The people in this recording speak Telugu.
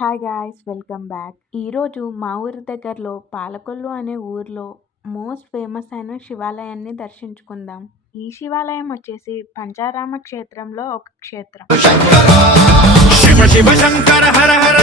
Hi guys welcome back. ఈరోజు మా ఊరి దగ్గరలో పాలకొల్లు అనే ఊర్లో మోస్ట్ ఫేమస్ అయిన శివాలయాన్ని దర్శించుకుందాం. ఈ శివాలయం వచ్చేసి పంచారామ క్షేత్రంలో ఒక క్షేత్రం. శివ శివ శంకర హర హర